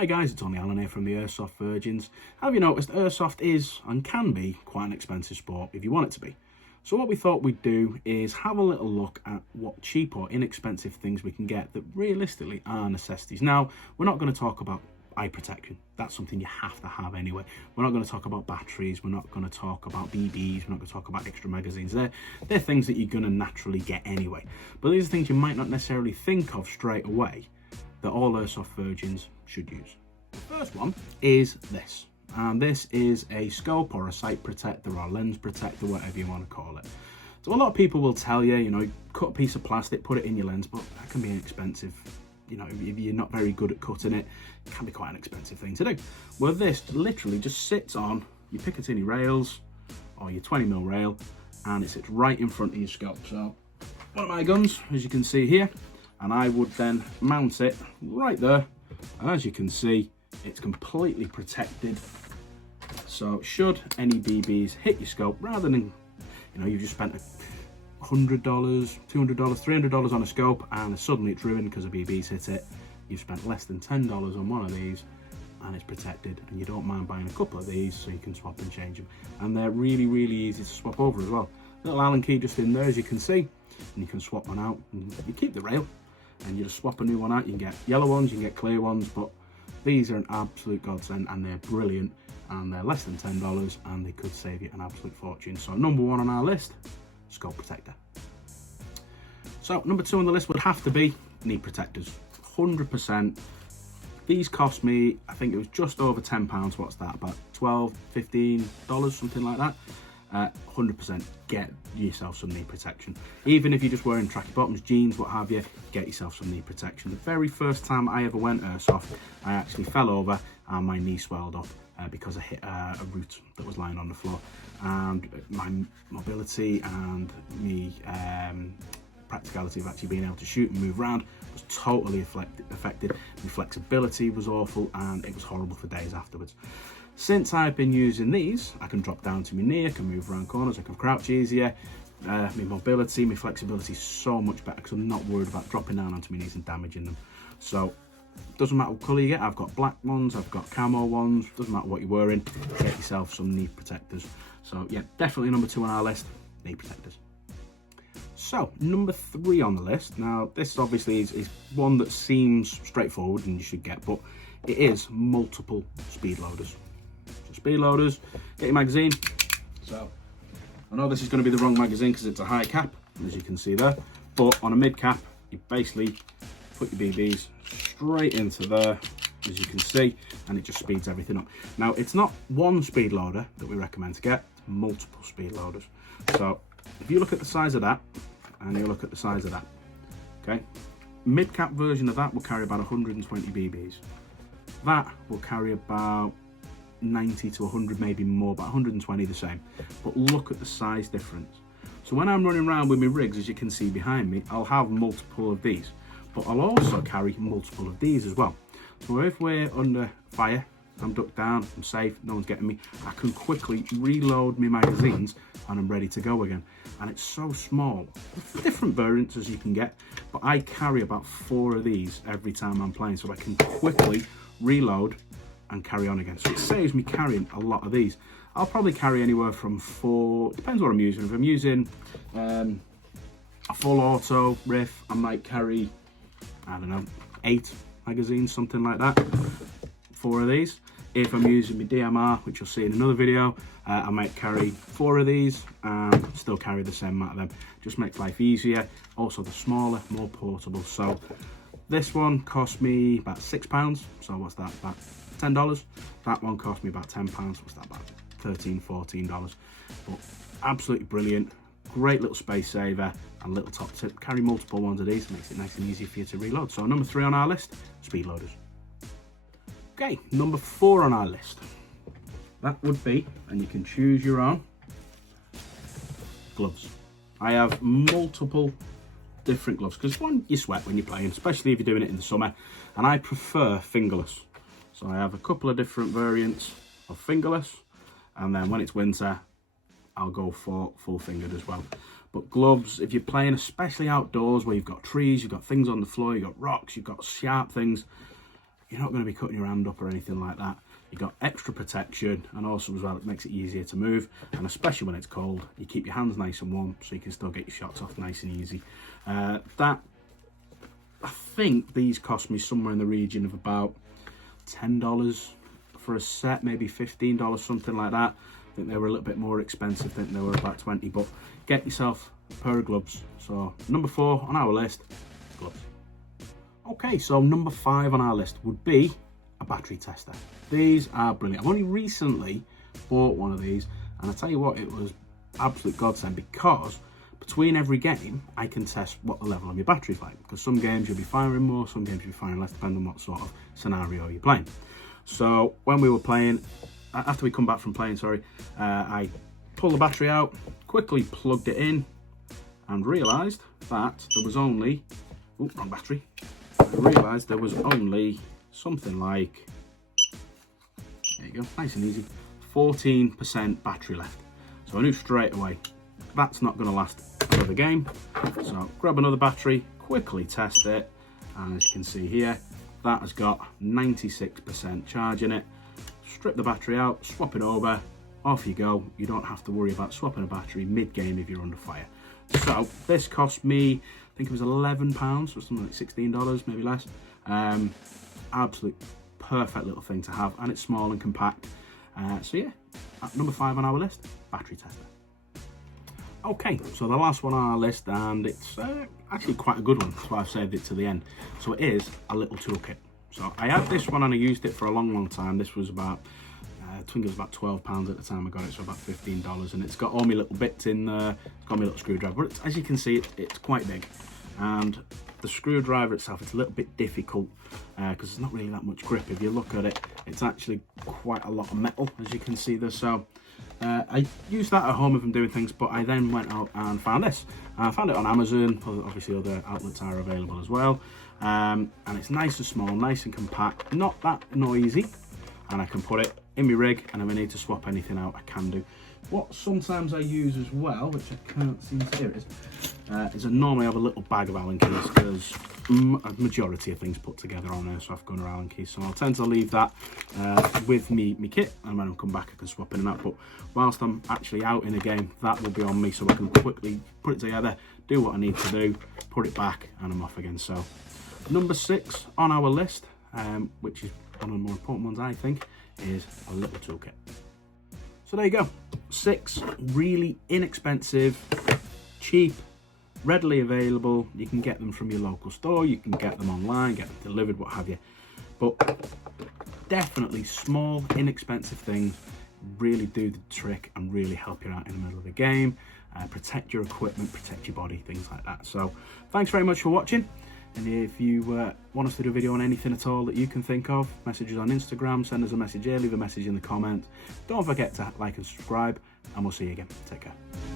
Hi guys, it's only Alan here from the Airsoft Virgins. Have you noticed Airsoft is and can be quite an expensive sport if you want it to be? So what we thought we'd do is have a little look at what cheap or inexpensive things we can get that realistically are necessities. Now, we're not going to talk about eye protection. That's something you have to have anyway. We're not going to talk about batteries. We're not going to talk about BBs. We're not going to talk about extra magazines. They're things that you're going to naturally get anyway. But these are things you might not necessarily think of straight away that all Airsoft Virgins should use. The first one is this. And this is a scope or a sight protector or a lens protector, whatever you want to call it. So a lot of people will tell you, cut a piece of plastic, put it in your lens, but that can be expensive. If you're not very good at cutting it, it can be quite an expensive thing to do. Well, this literally just sits on your Picatinny rails or your 20mm rail, and it sits right in front of your scope. So one of my guns, as you can see here, and I would then mount it right there. And as you can see, it's completely protected. So should any BBs hit your scope, rather than, you've just spent $100, $200, $300 on a scope and suddenly it's ruined because a BB's hit it, you've spent less than $10 on one of these and it's protected, and you don't mind buying a couple of these so you can swap and change them. And they're really, really easy to swap over as well. Little Allen key just in there, as you can see, and you can swap one out and you keep the rail and you just swap a new one out. You can get yellow ones, you can get clear ones, but these are an absolute godsend and they're brilliant, and they're less than $10 and they could save you an absolute fortune. So number one on our list, scope protector. So number two on the list would have to be knee protectors. 100%. These cost me, I think it was just over £10. What's that, about $12, $15, something like that. 100% get yourself some knee protection. Even if you're just wearing tracky bottoms, jeans, what have you, get yourself some knee protection. The very first time I ever went Airsoft, I actually fell over and my knee swelled up because I hit a root that was lying on the floor, and my mobility and me practicality of actually being able to shoot and move around was totally affected. My flexibility was awful and it was horrible for days afterwards. Since I've been using these, I can drop down to my knee, I can move around corners, I can crouch easier. My mobility, my flexibility is so much better because I'm not worried about dropping down onto my knees and damaging them. So doesn't matter what colour you get. I've got black ones, I've got camo ones, doesn't matter what you're wearing, get yourself some knee protectors. So yeah, definitely number two on our list, knee protectors. So number three on the list, now this obviously is one that seems straightforward and you should get, but it is multiple speed loaders. So speed loaders, get your magazine. So I know this is going to be the wrong magazine because it's a high cap, as you can see there, but on a mid cap, you basically put your BBs straight into there, as you can see, and it just speeds everything up. Now, it's not one speed loader that we recommend to get, it's multiple speed loaders. So if you look at the size of that, and you look at the size of that, okay, mid-cap version of that will carry about 120 BBs. That will carry about 90 to 100, maybe more, but 120 the same. But look at the size difference. So when I'm running around with my rigs, as you can see behind me, I'll have multiple of these, but I'll also carry multiple of these as well. So if we're under fire, I'm ducked down, I'm safe, no one's getting me, I can quickly reload my magazines and I'm ready to go again. And it's so small. Different variants as you can get, but I carry about 4 of these every time I'm playing, so I can quickly reload and carry on again. So it saves me carrying a lot of these. I'll probably carry anywhere from 4, depends what I'm using. If I'm using a full auto riff, I might carry, I don't know, 8 magazines, something like that. 4 of these. If I'm using my DMR, which you'll see in another video, I might carry 4 of these and still carry the same amount of them. Just makes life easier. Also, the smaller, more portable. So this one cost me about £6. So what's that? About $10. That one cost me about £10. What's that? About $13, $14. But absolutely brilliant. Great little space saver and little top tip. Carry multiple ones of these, makes it nice and easy for you to reload. So number 3 on our list, speed loaders. Okay, number 4 on our list. That would be, and you can choose your own, gloves. I have multiple different gloves because one, you sweat when you're playing, especially if you're doing it in the summer, and I prefer fingerless. So I have a couple of different variants of fingerless, and then when it's winter, I'll go for full fingered as well. But gloves, if you're playing, especially outdoors where you've got trees, you've got things on the floor, you've got rocks, you've got sharp things, you're not going to be cutting your hand up or anything like that. You've got extra protection, and also as well it makes it easier to move, and especially when it's cold, you keep your hands nice and warm so you can still get your shots off nice and easy. I think these cost me somewhere in the region of about $10 for a set, maybe $15, something like that. I think they were a little bit more expensive. I think they were about 20, but get yourself a pair of gloves. So number 4 on our list, gloves. Okay, so number 5 on our list would be a battery tester. These are brilliant. I've only recently bought one of these, and I tell you what, it was absolute godsend, because between every game I can test what the level of your battery's like, because some games you'll be firing more, some games you'll be firing less, depending on what sort of scenario you're playing. So when we were playing, after we come back from playing, I pulled the battery out, quickly plugged it in, and realised that there was only, wrong battery, I realised there was only something like, there you go, nice and easy, 14% battery left. So I knew straight away, that's not going to last another game. So grab another battery, quickly test it, and as you can see here, that has got 96% charge in it. Strip the battery out, swap it over, off you go. You don't have to worry about swapping a battery mid-game if you're under fire. So this cost me, I think it was £11, or something like $16, maybe less. Absolute perfect little thing to have, and it's small and compact. So yeah, at number 5 on our list, battery tester. Okay, so the last one on our list, and it's actually quite a good one, that's why I've saved it to the end. So it is a little toolkit. So I had this one and I used it for a long time. This was about, I think it was about £12 at the time I got it, so about $15, and it's got all my little bits in there. It's got my little screwdriver, but as you can see, it's quite big. And the screwdriver itself, it's a little bit difficult because there's not really that much grip. If you look at it, it's actually quite a lot of metal, as you can see there. So I use that at home if I'm doing things, but I then went out and found this. I found it on Amazon. Obviously other outlets are available as well, and it's nice and small, nice and compact, not that noisy, and I can put it in my rig, and if I need to swap anything out, I can do. What sometimes I use as well, which I can't seem to hear, is I normally have a little bag of Allen keys, because a majority of things put together on Airsoft gun are Allen keys, so I'll tend to leave that with me kit, and when I come back I can swap in and out. But whilst I'm actually out in a game, that will be on me, so I can quickly put it together, do what I need to do, put it back, and I'm off again. So number 6 on our list, which is one of the more important ones I think, is a little toolkit. So there you go, 6 really inexpensive, cheap, readily available. You can get them from your local store, you can get them online, get them delivered, what have you. But definitely small, inexpensive things really do the trick and really help you out in the middle of the game, protect your equipment, protect your body, things like that. So thanks very much for watching. And if you want us to do a video on anything at all that you can think of, messages on Instagram, send us a message here, leave a message in the comments. Don't forget to like and subscribe, and we'll see you again. Take care.